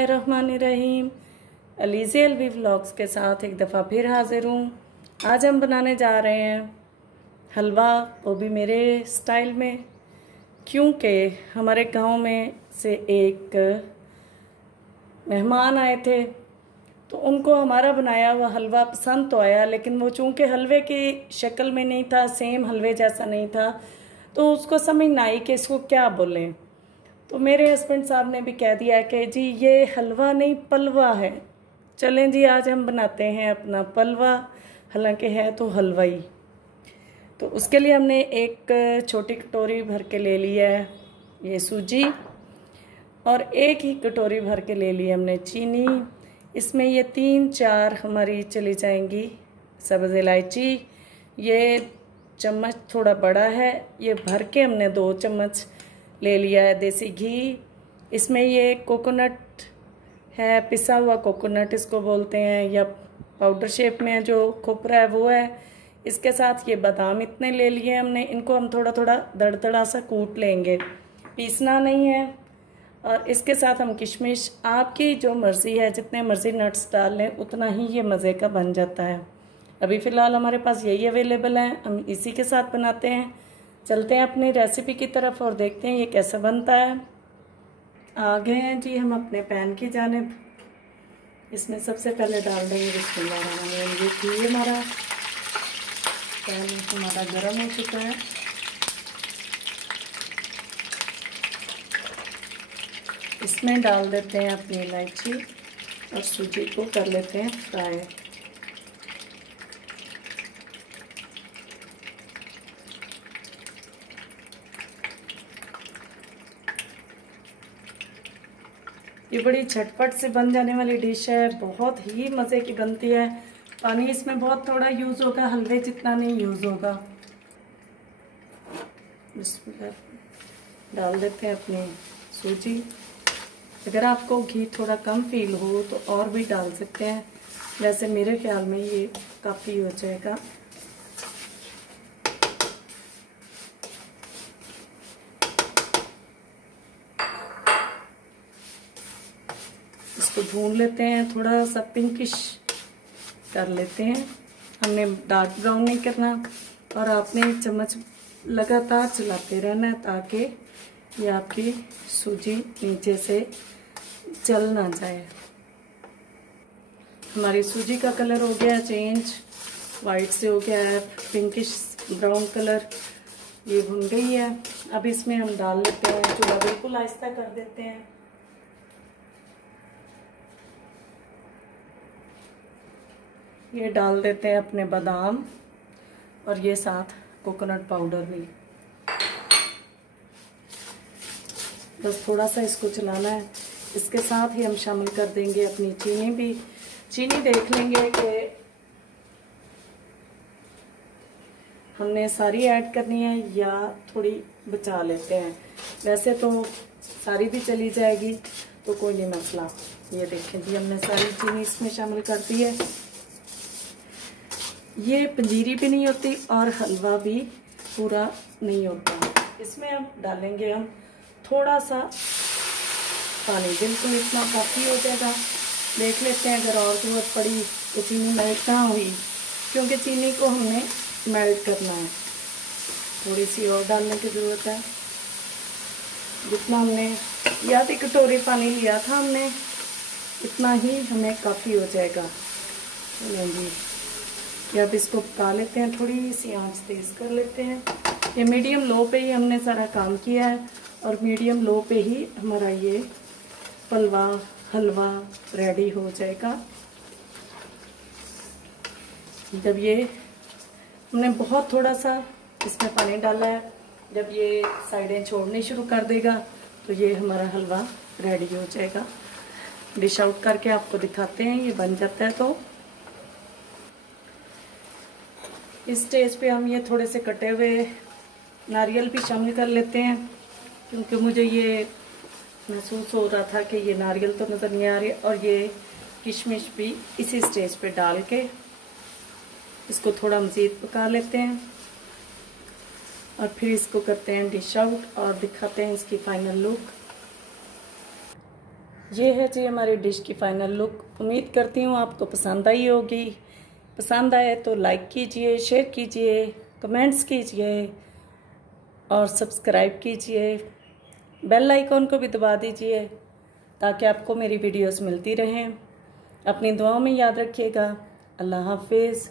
रहमानिर्रहीम। Alizeh Alvi vlogs के साथ एक दफ़ा फिर हाजिर हूँ। आज हम बनाने जा रहे हैं हलवा, वो भी मेरे स्टाइल में, क्योंकि हमारे गांव में से एक मेहमान आए थे तो उनको हमारा बनाया हुआ हलवा पसंद तो आया, लेकिन वो चूँकि हलवे की शक्ल में नहीं था, सेम हलवे जैसा नहीं था, तो उसको समझ ना आई कि इसको क्या बोलें। तो मेरे हस्बैंड साहब ने भी कह दिया कि जी ये हलवा नहीं पलवा है, चलें जी आज हम बनाते हैं अपना पलवा, हालांकि है तो हलवा ही। तो उसके लिए हमने एक छोटी कटोरी भर के ले लिया है ये सूजी, और एक ही कटोरी भर के ले ली हमने चीनी। इसमें ये 3-4 हमारी चली जाएंगी सब्ज़ इलायची। ये चम्मच थोड़ा बड़ा है, ये भर के हमने 2 चम्मच ले लिया है देसी घी। इसमें ये कोकोनट है, पिसा हुआ कोकोनट इसको बोलते हैं, या पाउडर शेप में जो खोपरा है वो है। इसके साथ ये बादाम इतने ले लिए हमने, इनको हम थोड़ा थोड़ा दड़दड़ा सा कूट लेंगे, पीसना नहीं है। और इसके साथ हम किशमिश, आपकी जो मर्ज़ी है, जितने मर्ज़ी नट्स डाल लें उतना ही ये मज़े का बन जाता है। अभी फ़िलहाल हमारे पास यही अवेलेबल है, हम इसी के साथ बनाते हैं। चलते हैं अपनी रेसिपी की तरफ और देखते हैं ये कैसा बनता है। आ गए हैं जी हम अपने पैन की जानिब। इसमें सबसे पहले डाल देंगे बिस्मिल्लाहिर्रहमानिर्रहीम। ये घी हमारा पैन हमारा गर्म हो चुका है। इसमें डाल देते हैं अपनी इलायची और सूजी को कर लेते हैं फ्राई। ये बड़ी झटपट से बन जाने वाली डिश है, बहुत ही मज़े की बनती है। पानी इसमें बहुत थोड़ा यूज़ होगा, हलवे जितना नहीं यूज़ होगा। डाल देते हैं अपनी सूजी। अगर आपको घी थोड़ा कम फील हो तो और भी डाल सकते हैं, वैसे मेरे ख्याल में ये काफ़ी हो जाएगा। इसको भून लेते हैं, थोड़ा सा पिंकिश कर लेते हैं। हमने डार्क ब्राउन नहीं करना, और आपने चम्मच लगातार चलाते रहना है ताकि ये आपकी सूजी नीचे से जल ना जाए। हमारी सूजी का कलर हो गया चेंज, वाइट से हो गया है पिंकिश ब्राउन कलर, ये भुन गई है। अब इसमें हम डाल लेते हैं, चूल्हा बिल्कुल आहिस्ता कर देते हैं। ये डाल देते हैं अपने बादाम, और ये साथ कोकोनट पाउडर भी। बस थोड़ा सा इसको चलाना है। इसके साथ ही हम शामिल कर देंगे अपनी चीनी भी। चीनी देख लेंगे कि हमने सारी ऐड करनी है या थोड़ी बचा लेते हैं। वैसे तो सारी भी चली जाएगी तो कोई नहीं मसला। ये देखें जी हमने सारी चीनी इसमें शामिल कर दी है। ये पंजीरी भी नहीं होती और हलवा भी पूरा नहीं होता। इसमें अब डालेंगे हम थोड़ा सा पानी, बिल्कुल इतना काफ़ी हो जाएगा। देख लेते हैं अगर और ज़रूरत पड़ी तो चीनी मेल्ट ना हुई, क्योंकि चीनी को हमने मेल्ट करना है। थोड़ी सी और डालने की ज़रूरत है। जितना हमने आधी कटोरी पानी लिया था हमने, इतना ही हमें काफ़ी हो जाएगा। जी अब इसको पका लेते हैं, थोड़ी सी आंच तेज़ कर लेते हैं। ये मीडियम लो पे ही हमने सारा काम किया है, और मीडियम लो पे ही हमारा ये पलवा हलवा रेडी हो जाएगा। जब ये हमने बहुत थोड़ा सा इसमें पानी डाला है, जब ये साइडें छोड़नी शुरू कर देगा तो ये हमारा हलवा रेडी हो जाएगा। डिश आउट करके आपको दिखाते हैं ये बन जाता है। तो इस स्टेज पे हम ये थोड़े से कटे हुए नारियल भी शामिल कर लेते हैं, क्योंकि मुझे ये महसूस हो रहा था कि ये नारियल तो नज़र नहीं आ रही। और ये किशमिश भी इसी स्टेज पे डाल के इसको थोड़ा मज़ीद पका लेते हैं, और फिर इसको करते हैं डिश आउट और दिखाते हैं इसकी फाइनल लुक। ये है जी हमारी डिश की फाइनल लुक। उम्मीद करती हूँ आपको पसंद आई होगी। पसंद आए तो लाइक कीजिए, शेयर कीजिए, कमेंट्स कीजिए और सब्सक्राइब कीजिए। बेल आइकॉन को भी दबा दीजिए ताकि आपको मेरी वीडियोस मिलती रहें। अपनी दुआओं में याद रखिएगा। अल्लाह हाफिज़।